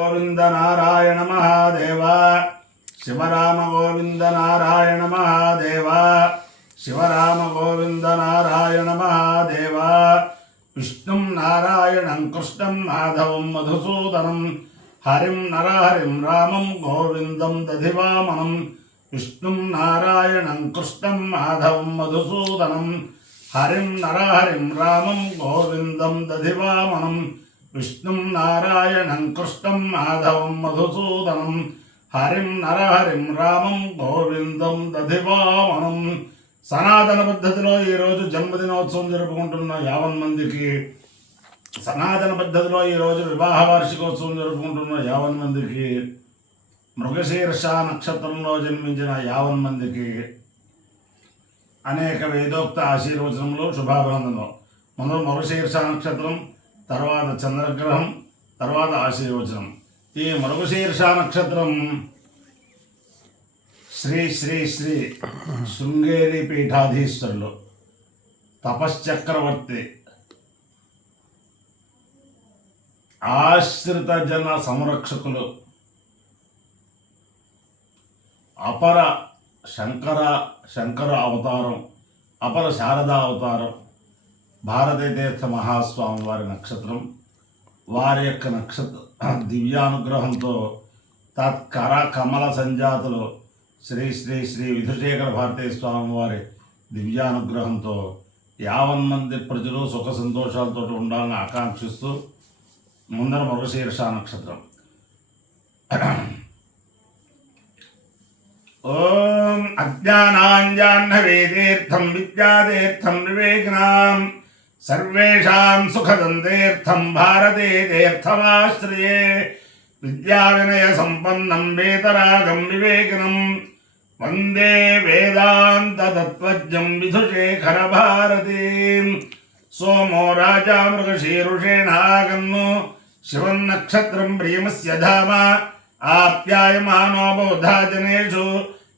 గోవింద నారాయణ మహాదేవ శివరామ గోవింద నారాయణ మహాదేవ శివరామ గోవింద నారాయణ మహాదేవ విష్ణుం నారాయణం కృష్ణం మాధవం మధుసూదనం హరిం నరహరిం రామం గోవిందం దధివామనం విష్ణుం నారాయణం కృష్ణం మాధవం మధుసూదనం హరిం నరహరిం రామం గోవిందం దధివామనం విష్ణుం నారాయణం కృష్ణం మాధవం మధుసూదనం హరిం నరహరిం రామం గోవిందం దధివామనం. సనాతన పద్ధతిలో ఈరోజు జన్మదినోత్సవం జరుపుకుంటున్న 50 మందికి, సనాతన పద్ధతిలో ఈరోజు వివాహ వార్షికోత్సవం జరుపుకుంటున్న 50 మందికి, మృగశీర్ష నక్షత్రంలో జన్మించిన 50 మందికి అనేక వేదోక్త ఆశీర్వచనములు, శుభాభినందనలు. ముందు మృగశీర్ష నక్షత్రం, తర్వాత చంద్రగ్రహం, తర్వాత ఆశీర్వచనం. ఈ మృగశీర్ష నక్షత్రం శ్రీ శ్రీ శ్రీ శృంగేరి పీఠాధీశ్వరులు తపశ్చక్రవర్తి ఆశ్రిత జన సంరక్షకులు అపర శంకర అవతారం, అపర శారదా అవతారం భారతీ తీర్థ మహాస్వామి వారి నక్షత్రం. వారి యొక్క దివ్యానుగ్రహంతో తత్కర కమల సంజాతులు శ్రీ శ్రీ శ్రీ విధుశేఖర భారతీ స్వామి వారి దివ్యానుగ్రహంతో 50 మంది ప్రజలు సుఖ సంతోషాలతో ఉండాలని ఆకాంక్షిస్తూ ముందర మృగశీర్ష నక్షత్రం. ఓం అజ్ఞానాంజాహ్నవేదీర్థం విద్యాతీర్థం వివేకినాం సర్వేషాం సుఖదం తీర్థం భారతే తీర్థమాశ్రయే విద్యా వినయ సంపన్నం వేతరాగం వివేకినం వందే వేదాంత తత్వజ్ఞం విధుశేఖర భారతీ. సోమో రాజా మృగశీరుషేణాగన్ను శివం నక్షత్రం ప్రియమస్య ధామ ఆప్యాయమానో బౌద్ధా జనేషు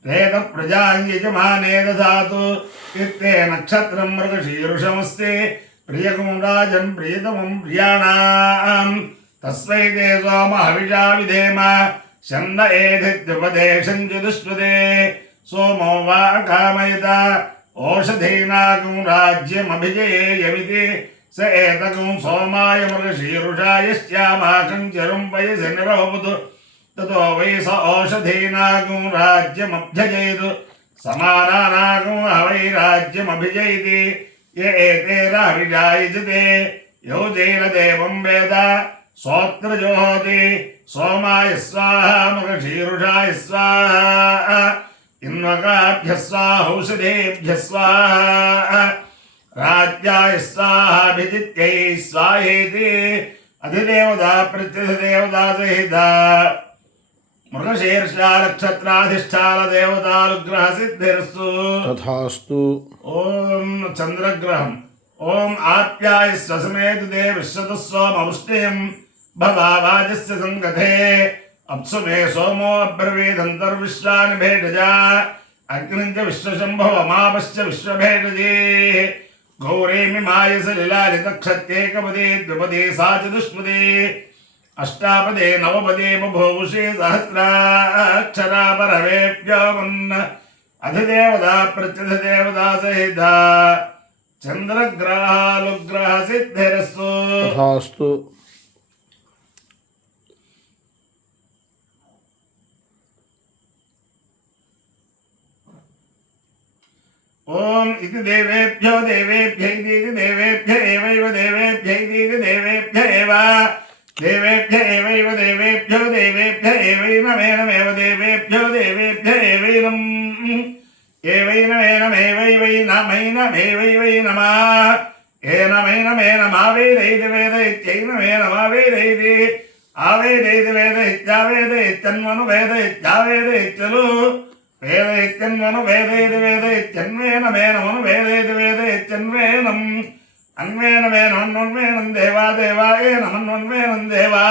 వేద ప్రజా యజమానే దదాతు. కీర్తే నక్షత్రం మృగశీరుషమస్తే ప్రియకం రాజన్ ప్రియతమం ప్రియాణాం తస్మై తే సోమ హవిషా విధేమ శన్న ఏధిత్యుపదేశం చతుష్పదే. సోమో వా కామయత ఓషధీనాగం రాజ్యమభిజయేయమితి స ఏతకం సోమాయ మృగశీరుషాయశ్చామాకం చరం వయసి నిరవపుతు తతో వై స ఓషధీనాగం రాజ్యమభ్యజయతు సమానానాగం అవై రాజ్యమభిజయతి. య ఏతేరావిజాయజతే యోజేన దేవం వేద సోత్రజోహోతి. సోమాయ స్వాహ మృగశీరుషాయ స్వాహ ఇన్వకాభ్య స్వాహౌషధేభ్య స్వాహ రాజ్యాయ స్వాహాభిజిత్యై స్వాహేతి. అధిదేవతా ప్రత్యధిదేవతా సహిత మృగశీర్ష నక్షత్రాధిష్టాన దేవతానుగ్రహ సిద్ధిర్స్తు తథాస్తు. ఓం చంద్రగ్రహం. ఓం ఆప్యాయస్వ సమేతు దే విశ్వతస్వమౌష్ణ్యం భవావాజస్య సంగతే అప్సు మే సోమో అబ్రవీదంతర్విశ్వాని భేటజా అగ్నించ విశ్వశంభవమాపశ్చ విశ్వభేటజీ. గౌరీమి మాయస లీలాలితక్షత్యేకపదే ద్విపదే సా చతుష్పదే అష్టాపదే నవపదే బభూషే సహస్రాక్షరా పరమేభ్యోమన్న అధిదేవతా ప్రత్యధిదేవతా సహిత చంద్రగ్రహాలుగ్రహ సిద్ధిరస్తు తథాస్తు. ఓం ఇది దేవేభ్యో దేవేభ్యైతి దేవేభ్య ఏవైవ దేవేభ్యైతి దేవేభ్య ఏవ దేవేభ్య ఏవైవ దేవేభ్యో దేవేభ్య ఏవైనమేనమేవ దేవేభ్యో దేవేభ్య ఏవైనం ఏవైనమేనమేవైవైనమైనమేవైవై నమః ఏనమైనమేనమావేదైతి వేద ఇత్యైనమేనమావేదైతి ఆవేదైతి వేద ఇత్యావేద ఇత్యన్వను వేద ఇత్యావేద ఇత్యలు వేద ఇత్యన్వను వేదైతి వేద ఇత్యన్వేనమేనమను వేదైతి వేద ఇత్యన్వేనం అన్వేనమేనమన్వన్వేనం దేవా దేవాయేనమన్వన్వేనం దేవా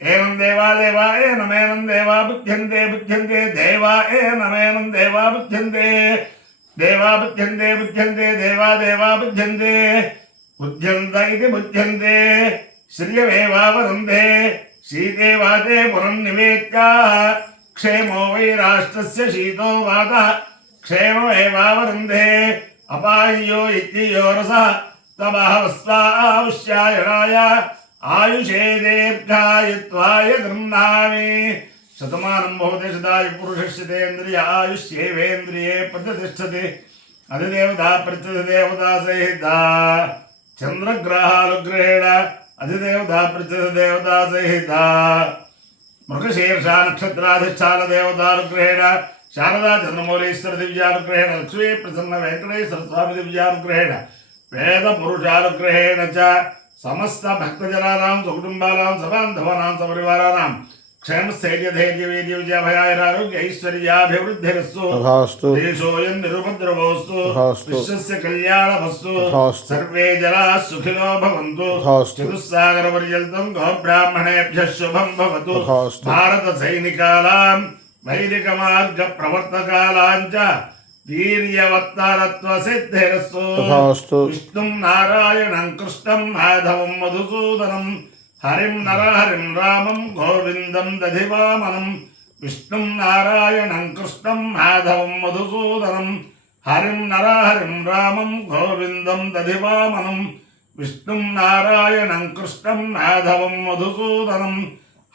ఏనం దేవా దేవా ఏనమేనం దేవా బుధ్యంతే బుధ్యంతే దేవా ఏనమేనం దేవా బుధ్యంతే దేవా బుధ్యంతే బుధ్యంతే దేవా దేవా బుధ్యంతే బుధ్యంత ఇది బుధ్యంతే శ్రియమేవావరుందే शीते वाते पुनर्निवेत्या क्षेमो वै राष्ट्रस्य शीतो वातः क्षेममेवावरुन्धे अपायो इत्ययो रसः तमहवस्वावश्यायणाय आयुषे दीर्घायुत्वाय गृह्णामि शतमानं भवति शताय पुरुषस्य तेन्द्रिय आयुष्येवेन्द्रिये प्रतिष्ठति अधिदेवता प्रत्यधिदेवता सहिता चन्द्रग्रहानुग्रहेण अधिदेवता प्रत्यधिदेवता सहिता मृगशीर्षा नक्षत्राधिष्ठान देवतानुग्रहेण शारदा चन्द्रमौलीश्वर दिव्यानुग्रहेण लक्ष्मी प्रसन्न वेंकटेश्वर स्वामी दिव्यानुग्रहेण वेद पुरुषानुग्रहेण च समस्त भक्तजनानां सुकुटुम्बानां सबान्धवानां सपरिवाराणां क्षेमस्थैर्य धैर्य वीर्य विजयाभयारोग्य ऐश्वर्याभिवृद्धिरस्तु तथास्तु देशोऽयं निरुपद्रवोऽस्तु तथास्तु विश्वस्य कल्याणमस्तु तथास्तु सर्वे जनाः सुखिनो भवन्तु तथास्तु चतुस्सागरपर्यन्तं गोब्राह्मणेभ्यः शुभं भवतु तथास्तु भारतसैनिकानां वैदिकमार्गप्रवर्तकानां च वीर्यवत्तारत्वसिद्धिरस्तु तथास्तु विष्णुं नारायणं कृष्णं माधवं मधुसूदनं हरिं नरहरिं रामं गोविन्दं दधिवामनं विष्णुं नारायणं कृष्णं माधवं मधुसूदनं हरिं नरहरिं रामं गोविन्दं दधिवामनं विष्णुं नारायणं कृष्णं माधवं मधुसूदनं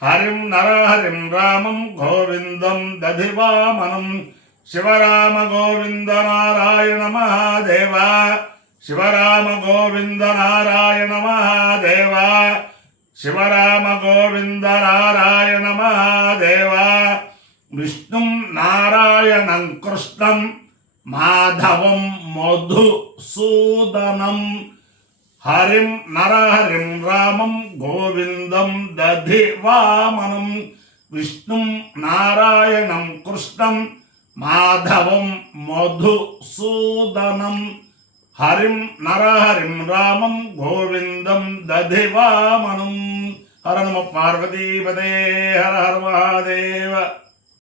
हरिं नरहरिं रामं गोविन्दं दधिवामनं शिवराम गोविन्द नारायण महादेव शिवराम गोविन्द नारायण महादेव शिवराम गोविन्द नारायण महादेव विष्णुं नारायणं कृष्णं माधवं मधुसूदनं हरिं नरहरिं रामं गोविन्दं दधिवामनं विष्णुं नारायणं कृष्णं माधवं मधुसूदनं हरिं नरहरिं रामं गोविन्दं दधिवामनं हर नमः पार्वतीपते हर हर महादेव।